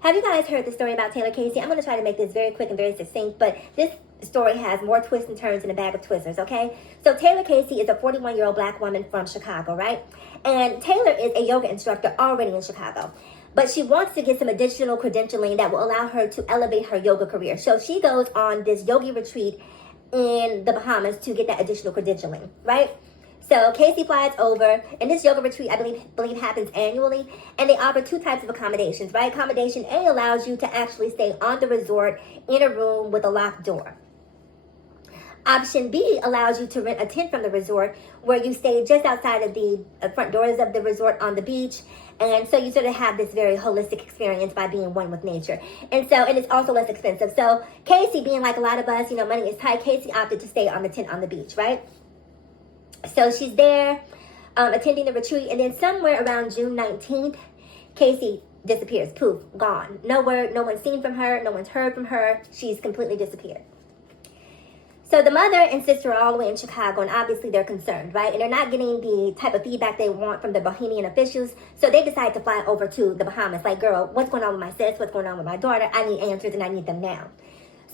Have you guys heard the story about Taylor Casey? I'm going to try to make this very quick and very succinct, but this story has more twists and turns in a bag of twizzlers, okay? So Taylor Casey is a 41-year-old black woman from Chicago, right? And Taylor is a yoga instructor already in Chicago. But she wants to get some additional credentialing that will allow her to elevate her yoga career. So she goes on this yogi retreat in the Bahamas to get that additional credentialing, right? So Casey flies over, and this yoga retreat, I believe happens annually, and they offer two types of accommodations, right? Accommodation A allows you to actually stay on the resort in a room with a locked door. Option B allows you to rent a tent from the resort where you stay just outside of the front doors of the resort on the beach. And so you sort of have this very holistic experience by being one with nature. And it's also less expensive. So Casey, being like a lot of us, money is tight, Casey opted to stay on the tent on the beach, right? So she's there attending the retreat, and then somewhere around June 19th, Casey disappears. Poof, gone. No word, no one's seen from her, no one's heard from her. She's completely disappeared. So the mother and sister are all the way in Chicago, and obviously they're concerned, right? And they're not getting the type of feedback they want from the Bahamian officials, so they decide to fly over to the Bahamas. Like, girl, what's going on with my sis? What's going on with my daughter? I need answers, and I need them now.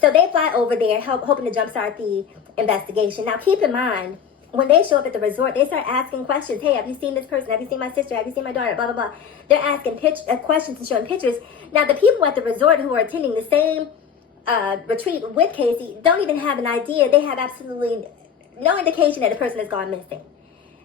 So they fly over there, hoping to jumpstart the investigation. Now, keep in mind, when they show up at the resort, they start asking questions. Hey, have you seen this person? Have you seen my sister? Have you seen my daughter? Blah, blah, blah. They're asking questions and showing pictures. Now, the people at the resort who are attending the same retreat with Casey don't even have an idea. They have absolutely no indication that the person has gone missing.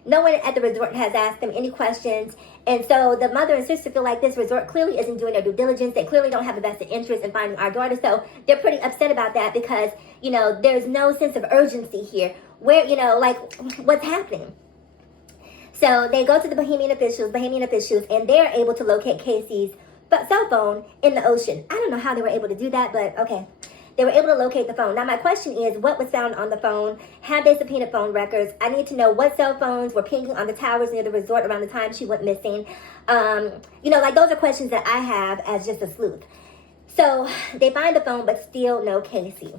No one at the resort has asked them any questions. And so the mother and sister feel like this resort clearly isn't doing their due diligence. They clearly don't have a vested interest in finding our daughter. So they're pretty upset about that because, there's no sense of urgency here. Where, what's happening? So they go to the Bahamian officials, and they're able to locate Casey's cell phone in the ocean. I don't know how they were able to do that, but okay. They were able to locate the phone. Now, my question is, what was found on the phone? Have they subpoenaed phone records? I need to know what cell phones were pinging on the towers near the resort around the time she went missing. Those are questions that I have as just a sleuth. So they find the phone, but still no Casey.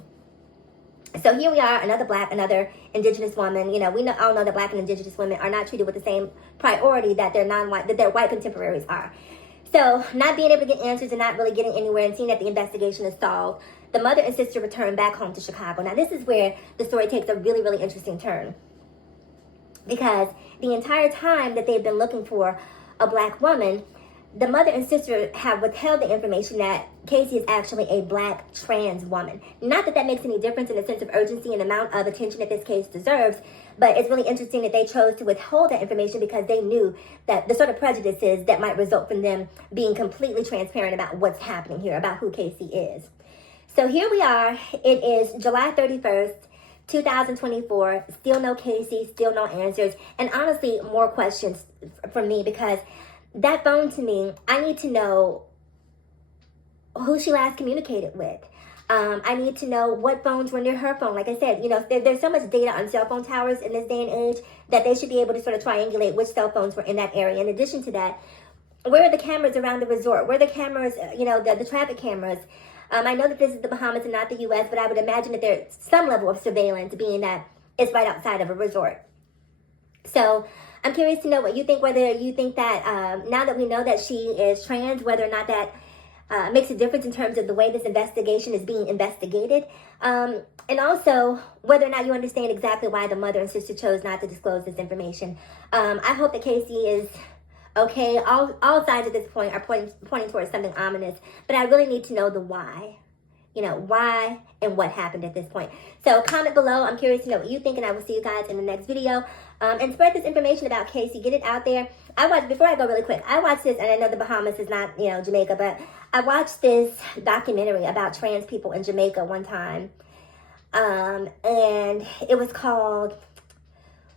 So here we are, another indigenous woman. We all know that black and indigenous women are not treated with the same priority that their white contemporaries are. So not being able to get answers and not really getting anywhere and seeing that the investigation is stalled, the mother and sister return back home to Chicago. Now, this is where the story takes a really, really interesting turn. Because the entire time that they've been looking for a black woman, the mother and sister have withheld the information that Casey is actually a black trans woman. Not that makes any difference in the sense of urgency and amount of attention that this case deserves, but it's really interesting that they chose to withhold that information because they knew that the sort of prejudices that might result from them being completely transparent about what's happening here, about who Casey is. So here we are. It is July 31st, 2024. Still no Casey, still no answers, and honestly, more questions from me because that phone to me, I need to know who she last communicated with. I need to know what phones were near her phone. Like I said, there's so much data on cell phone towers in this day and age that they should be able to sort of triangulate which cell phones were in that area. In addition to that, where are the cameras around the resort? Where are the cameras, the traffic cameras? I know that this is the Bahamas and not the U.S., but I would imagine that there's some level of surveillance being that it's right outside of a resort. So I'm curious to know what you think, whether you think that now that we know that she is trans, whether or not that makes a difference in terms of the way this investigation is being investigated. And also whether or not you understand exactly why the mother and sister chose not to disclose this information. I hope that Casey is okay. All sides at this point are pointing towards something ominous, but I really need to know the why. Why and what happened at this point. So comment below. I'm curious to know what you think, and I will see you guys in the next video. And spread this information about Casey. Get it out there. Before I go really quick, I watched this, and I know the Bahamas is not, Jamaica, but I watched this documentary about trans people in Jamaica one time. And it was called,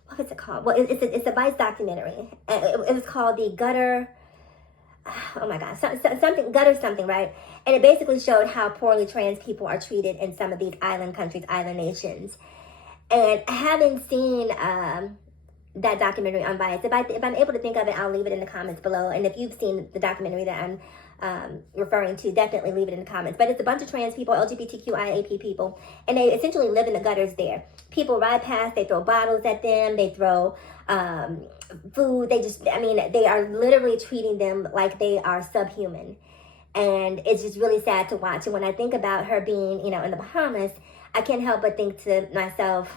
what was it called? Well, it's a Vice documentary. It was called The Gutter, oh my God, something, right? And it basically showed how poorly trans people are treated in some of these island countries, island nations. And having seen that documentary on Vice, if I'm able to think of it, I'll leave it in the comments below. And if you've seen the documentary that I'm referring to, definitely leave it in the comments. But it's a bunch of trans people, LGBTQIAP people, and they essentially live in the gutters there. People ride past, they throw bottles at them, they throw food. They are literally treating them like they are subhuman. And it's just really sad to watch. And when I think about her being, you know, in the Bahamas, I can't help but think to myself,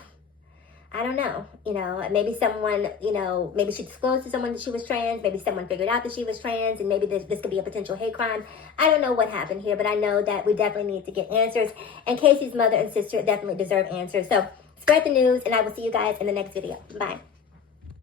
I don't know, you know, maybe someone, you know, maybe she disclosed to someone that she was trans, maybe someone figured out that she was trans, and maybe this could be a potential hate crime. I don't know what happened here, but I know that we definitely need to get answers, and Casey's mother and sister definitely deserve answers. So spread the news, and I will see you guys in the next video. Bye.